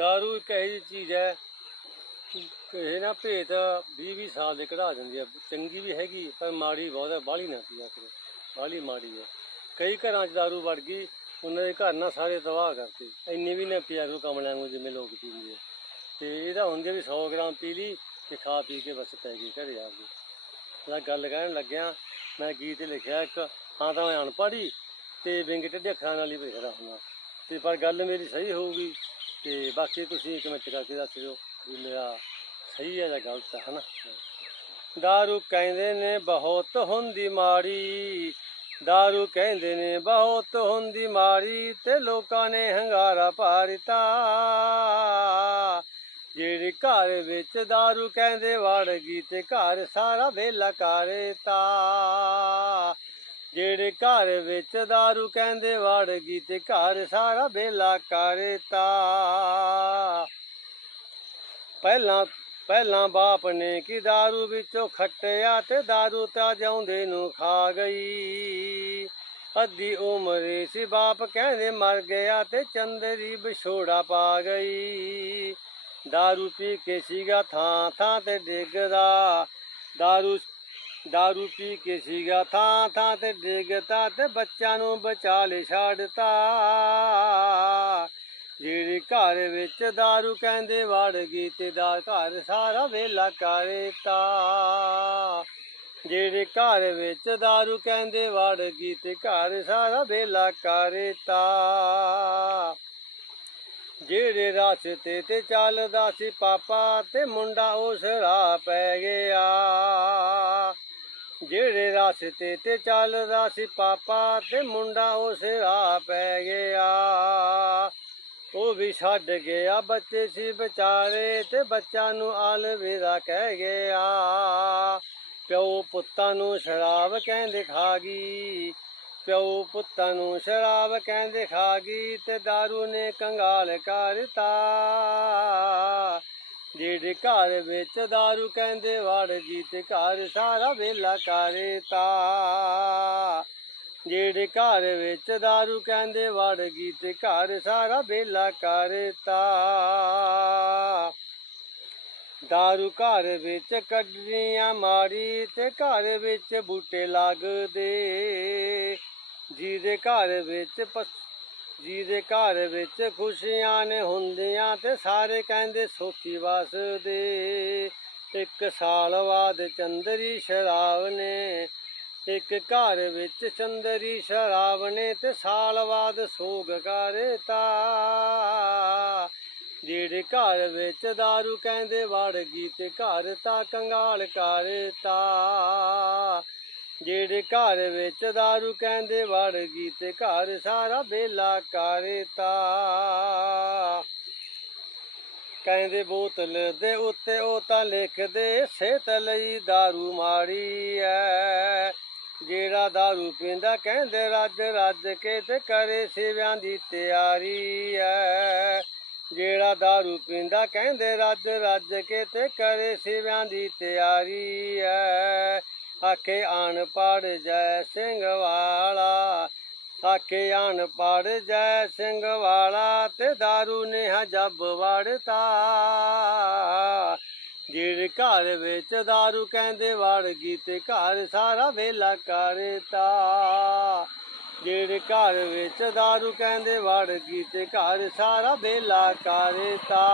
ਦਾਰੂ ਇੱਕ ਇਹੋ ਜਿਹੀ ਚੀਜ਼ ਹੈ ਕਿ ਨਾ ਭੇਤ 20 20 ਸਾਲ ਦੇ ਕਢਾ ਦਿੰਦੀ ਹੈ ਚੰਗੀ ਵੀ ਹੈਗੀ ਪਰ ਮਾੜੀ ਬਹੁਤ ਹੈ ਬਾਹਲੀ ਨਾ ਪੀਆ ਕਰੋ ਬਾਹਲੀ ਮਾੜੀ ਹੈ ਕਈ ਘਰਾਂ 'ਚ ਦਾਰੂ ਵੜ ਗਈ ਉਹਨਾਂ ਦੇ ਘਰ ਨਾ ਸਾਰੇ ਤਬਾਹ ਕਰਤੇ ਇੰਨੀ ਵੀ ਨਾ ਪੀਆ ਕਰੋ ਕਮਲਿਆਂ ਨੂੰ ਜਿਵੇਂ ਲੋਕ ਪੀਂਦੇ ਆ ਤੇ ਇਹਦਾ ਹੁੰਦੇ ਵੀ 100 ਗ੍ਰਾਮ ਪੀ ਲਈ ਤੇ ਖਾ ਪੀ ਕੇ ਬਸ ਪੈ ਗਈ ਘਰੇ ਆ ਕੇ ਮੈਂ ਗੱਲ ਕਹਿਣ ਲੱਗਿਆ ਮੈਂ ਗੀਤ ਲਿਖਿਆ ਇੱਕ ਹਾਂ ਤਾਂ ਮੈਂ ਅਨਪੜ੍ਹੀ ਤੇ ਵਿੰਗ ਟੱਡੇ ਅੱਖਰਾਂ ਨਾਲ ਹੀ ਲਿਖਦਾ ਹੁੰਦਾ ਤੇ ਪਰ ਗੱਲ ਮੇਰੀ ਸਹੀ ਹੋਊਗੀ ਤੇ ਬਾਕੀ ਤੁਸੀਂ ਕਮੈਂਟ ਕਰਕੇ ਦੱਸ ਦਿਓ ਵੀ ਮੇਰਾ ਸਹੀ ਹੈ ਜਾਂ ਗਲਤ ਹੈ, ਹਨਾ? ਦਾਰੂ ਕਹਿੰਦੇ ਨੇ ਬਹੁਤ ਹੁੰਦੀ ਮਾੜੀ, ਦਾਰੂ ਕਹਿੰਦੇ ਨੇ ਬਹੁਤ ਹੁੰਦੀ ਮਾੜੀ ਤੇ ਲੋਕਾਂ ਨੇ ਹੰਗਾਰਾ ਭਾਰਤਾ ਜਿਹੜੇ ਘਰ ਵਿੱਚ ਦਾਰੂ ਕਹਿੰਦੇ, ਵੜ ਗਈ ਤੇ ਘਰ ਸਾਰਾ ਵੇਲਾ ਕਰਤਾ ਜਿਹੜੇ ਘਰ ਵਿੱਚ ਦਾਰੂ ਕਹਿੰਦੇ ਵੜ ਗਈ ਤੇ ਘਰ ਸਾਰਾ ਵੇਲਾ ਕਰਤਾ। ਪਹਿਲਾਂ ਪਹਿਲਾਂ ਬਾਪ ਨੇ ਕੀ ਦਾਰੂ ਵਿੱਚੋਂ ਖੱਟਿਆ ਤੇ ਦਾਰੂ ਤਾਂ ਜਾਉਂਦੇ ਨੂੰ ਖਾ ਗਈ। ਅੱਧੀ ਉਮਰੇ ਸੀ, ਬਾਪ ਕਹਿੰਦੇ ਮਰ ਗਿਆ ਤੇ ਚੰਦਰੀ ਵਿਛੋੜਾ ਪਾ ਗਈ। ਦਾਰੂ ਪੀ ਕੇ ਸੀਗਾ ਥਾਂ ਥਾਂ ਤੇ ਡਿੱਗਦਾ। ਦਾਰੂ ਦਾਰੂ ਪੀ ਕੇ ਸੀਗਾ ਥਾਂ ਥਾਂ ਤੇ ਡਿੱਗਦਾ ਤੇ ਬੱਚਿਆਂ ਨੂੰ ਬਚਾ ਲੈ ਛੱਡਤਾ ਜਿਹੜੇ ਘਰ ਵਿੱਚ ਦਾਰੂ ਕਹਿੰਦੇ ਵੜ ਗਈ ਤੇ ਦਾ ਘਰ ਸਾਰਾ ਵੇਲਾ ਕਰਤਾ ਜਿਹੜੇ ਘਰ ਵਿੱਚ ਦਾਰੂ ਕਹਿੰਦੇ ਵੜ ਗਈ ਤੇ ਘਰ ਸਾਰਾ ਵੇਲਾ ਕਰਤਾ ਜਿਹੜੇ ਰਸਤੇ ਤੇ ਚੱਲਦਾ ਸੀ ਪਾਪਾ ਤੇ ਮੁੰਡਾ ਉਸ ਰਾਹ ਪੈ ਗਿਆ ਜਿਹੜੇ ਰਸਤੇ ਤੇ ਚੱਲਦਾ ਸੀ ਪਾਪਾ ਤੇ ਮੁੰਡਾ ਉਸ ਰਾਹ ਪੈ ਗਿਆ। ਉਹ ਵੀ ਛੱਡ ਗਿਆ, ਬੱਚੇ ਸੀ ਵਿਚਾਰੇ ਤੇ ਬੱਚਾ ਨੂੰ ਅਲਵਿਦਾ ਕਹਿ ਗਿਆ। ਪਿਓ ਪੁੱਤਾਂ ਨੂੰ ਸ਼ਰਾਬ ਕਹਿੰਦੇ ਖਾ ਗਈ, ਪਿਓ ਪੁੱਤਾਂ ਨੂੰ ਸ਼ਰਾਬ ਕਹਿੰਦੇ ਖਾ ਗਈ ਤੇ दारू ਨੇ ਕੰਗਾਲ ਕਰਤਾ ਜਿਹੜੇ ਘਰ ਵਿੱਚ दारू ਕਹਿੰਦੇ ਵੜ ਗਈ ਤੇ ਘਰ ਸਾਰਾ ਵੇਲਾ ਕਰਤਾ ਜਿਹੜੇ ਘਰ ਵਿੱਚ दारू ਕਹਿੰਦੇ ਵੜ ਗਈ ਤੇ ਘਰ ਸਾਰਾ ਵੇਲਾ ਕਰਤਾ दारू ਘਰ ਵਿੱਚ ਕੱਢਣੀਆਂ ਮਾਰੀ ਤੇ ਘਰ ਵਿੱਚ ਬੂਟੇ ਲੱਗਦੇ ਜਿਹਦੇ ਘਰ ਵਿੱਚ ਪਸ- ਜਿਹਦੇ ਘਰ ਵਿੱਚ ਖੁਸ਼ੀਆਂ ਨੇ ਹੁੰਦੀਆਂ ਤੇ ਸਾਰੇ ਕਹਿੰਦੇ ਸੋਖੀ ਵਸਦੇ ਇੱਕ ਸਾਲ ਬਾਅਦ ਚੰਦਰੀ ਸ਼ਰਾਬ ਨੇ, ਇੱਕ ਘਰ ਵਿੱਚ ਚੰਦਰੀ ਸ਼ਰਾਬ ਨੇ ਤੇ ਸਾਲ ਬਾਅਦ ਸੋਗ ਕਰਤਾ। ਜਿਹੜੇ ਘਰ ਵਿੱਚ दारू ਕਹਿੰਦੇ, ਵੜ ਗਈ ਤੇ ਘਰ ਤਾਂ ਕੰਗਾਲ ਕਰਤਾ। ਜਿਹੜੇ ਘਰ ਵਿੱਚ दारू ਕਹਿੰਦੇ ਵੜ ਗਈ ਤੇ ਘਰ ਸਾਰਾ ਬੇਲਾ ਕਰਤਾ ਕਹਿੰਦੇ ਬੋਤਲ ਦੇ ਉੱਤੇ ਉਹ ਤਾਂ ਲਿਖਦੇ ਸਿਹਤ ਲਈ दारू ਮਾੜੀ ਐ ਜਿਹੜਾ दारू ਪੀਂਦਾ ਕਹਿੰਦੇ ਰੱਜ ਰੱਜ ਕੇ ਤੇ ਕਰੇ ਸੇਵਿਆਂ ਦੀ ਤਿਆਰੀ ਐ ਜਿਹੜਾ दारू ਪੀਂਦਾ ਕਹਿੰਦੇ ਰੱਜ ਰੱਜ ਕੇ ਤੇ ਕਰੇ ਸੇਵਿਆਂ ਦੀ ਤਿਆਰੀ ਐ ਆਖੇ ਆਣ ਪੜ ਜੈ ਸਿੰਘ ਵਾਲਾ ਆਖੇ ਆਣ ਪੜ ਜੈ ਸਿੰਘ ਵਾਲਾ ਤੇ दारू ਨੇ ਜੱਬ ਵੜਤਾ ਜਿਹੜੇ ਘਰ ਵਿੱਚ दारू ਕਹਿੰਦੇ ਵੜ ਗਈ ਤੇ ਘਰ ਸਾਰਾ ਵੇਲਾ ਕਰਤਾ ਜਿਹੜੇ ਘਰ ਵਿੱਚ दारू ਕਹਿੰਦੇ ਵੜ ਗਈ ਤੇ ਘਰ ਸਾਰਾ ਵੇਲਾ ਕਰਤਾ